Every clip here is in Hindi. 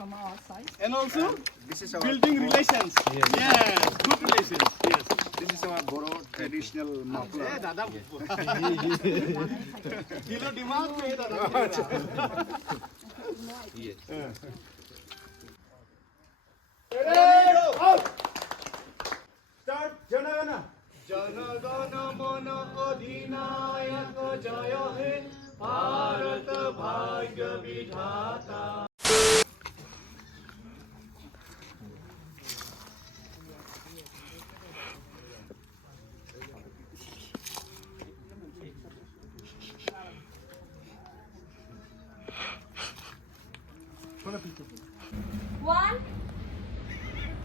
from our side. And also This is our building relations. Yes, good relations. Yes. This is our Boro traditional muffler. दादा किलो दिमाग में दादा Start जनगण जनगण मन अधिनायक जय हे भारत भाग्य विधाता One,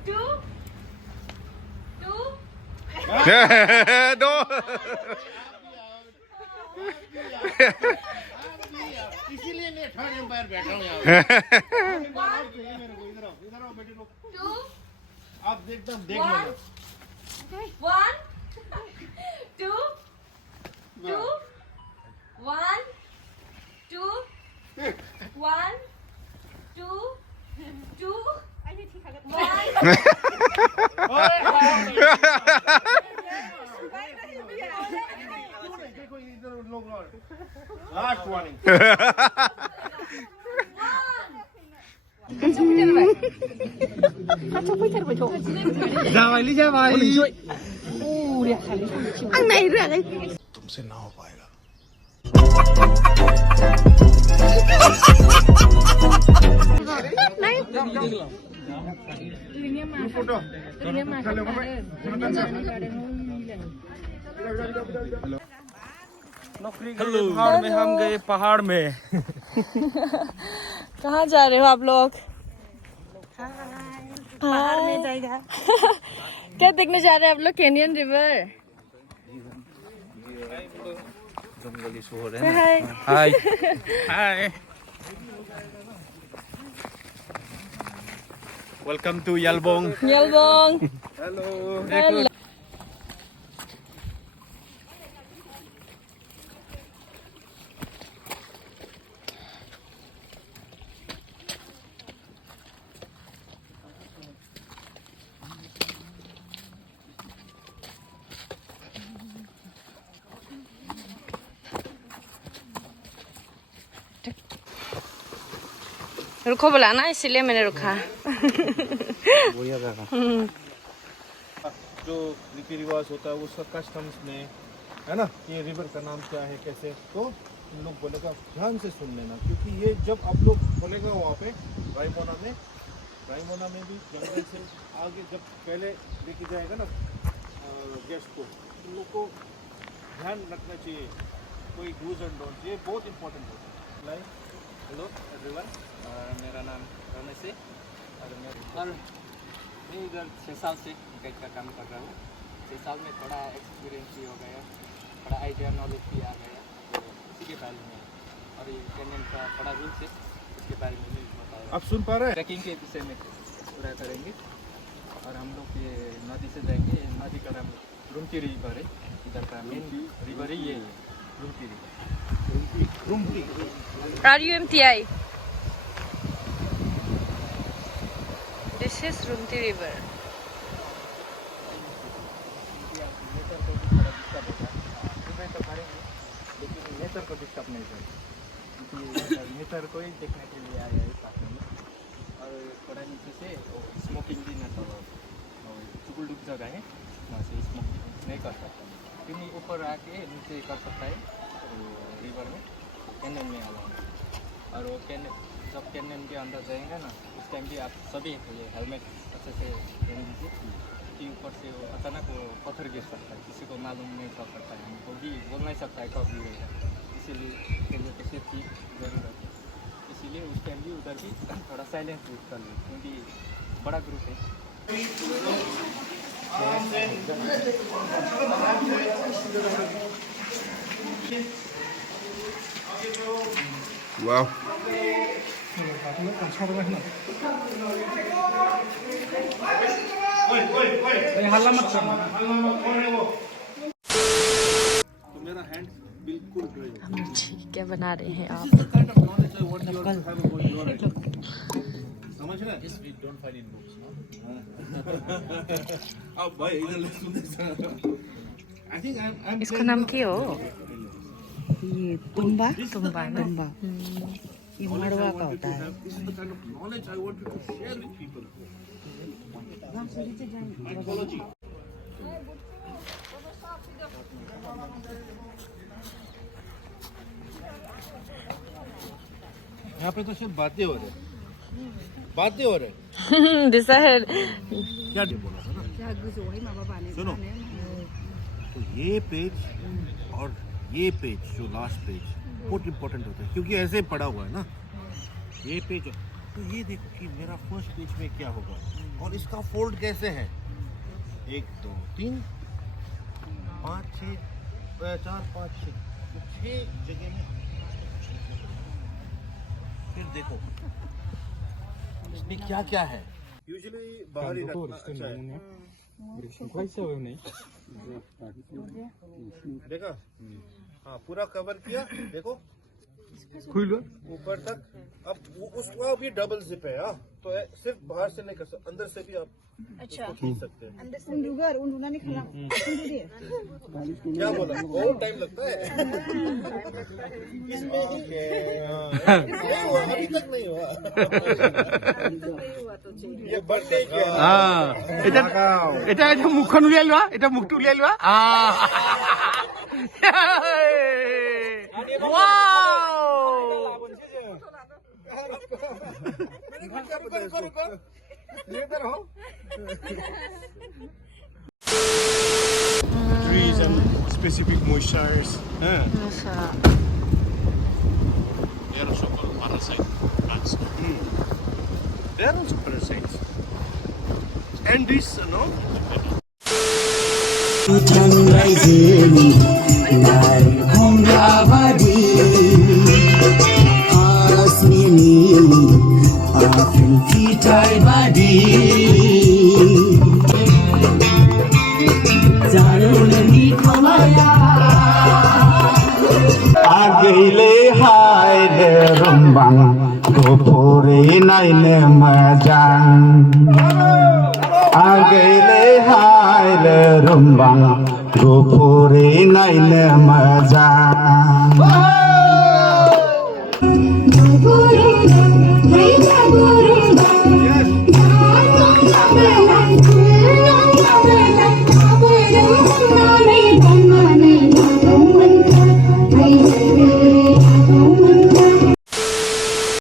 two, two. दो इसीलिए मैं थर्ड एम्पायर बैठा हूँ यहाँ इधर आओ बेटी लोग Two, आप देख लेना one, two, two, one, two, one, two, two, one. देखो इधर लोग लास्ट वार्निंग तुमसे ना हो पाएगा हेलो पहाड़ में हम गए पहाड़ में कहाँ जा रहे हो आप लोग? पहाड़ में जाएगा। क्या देखने जा रहे हैं आप लोग? Canyon river. जंगली शोर Say है hi. Hi hi welcome to Yelbong Yelbong. Hello Hello. रुको बोला ना इसलिए मैंने रुका। जो रीति रिवाज होता है उसका कस्टम्स में है ना ये रिवर का नाम क्या है कैसे तो तुम लोग बोलेगा ध्यान से सुन लेना क्योंकि ये जब आप लोग बोलेगा वहाँ पे रायमोना में भी जंगल से आगे जब पहले लेके जाएगा ना गेस्ट को तुम लोग को ध्यान रखना चाहिए कोई डूज एंड डोंट ये बहुत इंपॉर्टेंट होता है। हेलो एवरीवन मेरा नाम रमेश है और मैं इधर 6 साल से गाइड का काम कर रहा हूँ। 6 साल में थोड़ा एक्सपीरियंस भी हो गया थोड़ा आइडिया नॉलेज भी आ गया तो इसी के बारे में और ये कैनियन का बड़ा रूल्स है उसके बारे में भी बताया। आप सुन पा रहे हैं ट्रैकिंग के विषय में पूरा करेंगे और हम लोग ये नदी से जाएंगे नदी का नाम रुमती रिवर है इधर का मेन रिवर ही ये है Rumti river. RUMTI. This is Rumti River. Nature को भी थोड़ा डिस्टर्ब होगा सुबह तो करेंगे लेकिन नेचर को डिस्टर्ब नहीं करेंगे क्योंकि नेचर को ही देखने के लिए आया है साथ में और थोड़ा नीचे से स्मोकिंग भी ना करो चुकुल डुब जगह है वहाँ से स्मोकिंग नहीं कर सकता क्योंकि ऊपर आके नीचे कर सकता है रिवर में कैनन में आना और वो कैनन जब कैनन के अंदर जाएंगे ना उस टाइम भी आप सभी ये हेलमेट अच्छे से पहन लीजिए कि ऊपर से वो अचानक वो पत्थर गिर सकता है किसी को मालूम नहीं चल सकता है हमको भी बोल नहीं सकता है कब गिरेगा इसीलिए खेलने की सेफ्टी जरूरत है इसीलिए उस टाइम भी उधर भी थोड़ा साइलेंस यूज कर लो क्योंकि बड़ा ग्रुप है। वाह हल्ला मत करना तो मेरा हैंड बिल्कुल क्या बना रहे हैं आप? समझ समझ रहे हैं? This we don't find in books, no? अब भाई इधर ले सुन I think I'm इसका नाम क्या हो? ये तुम्बा तुम्बा ना? तुम्बा ये मड़वा का होता है This is the kind of knowledge I want you to share with people. Mythology. यहाँ पे तो सिर्फ बातें हो रहे दिशा है क्या बोला था ना सुनो तो ये पेज और ये पेज जो लास्ट पेज बहुत इम्पोर्टेंट होता है क्योंकि ऐसे पड़ा हुआ है ना ये पेज तो ये देखो कि मेरा फर्स्ट पेज में क्या होगा और इसका फोल्ड कैसे है 1 2 3 5 6 4 5 6 जगह में फिर देखो इसमें क्या क्या है यूजुअली बाहर ही रखना अच्छा है देखा हाँ पूरा कवर किया देखो ऊपर तक अब उसका भी डबल जिप है हाँ तो सिर्फ बाहर से नहीं कर सकते अंदर से भी आप अच्छा खींच सकते हैं क्या बोला बहुत टाइम लगता है इसमें ही अभी तक नहीं हुआ ये बर्थडे क्या এটা এটা মুখখন উলিয়াই লোৱা এটা মুখটো উলিয়াই লোৱা trees and specific moistures. There are also called parasite plants. They are also parasites. And this, no? আগেলে হাইলে রম্বাং গোপরে নাইলে মজাং আগেলে হাইলে রম্বাং গোপরে নাইলে মজাং Yes.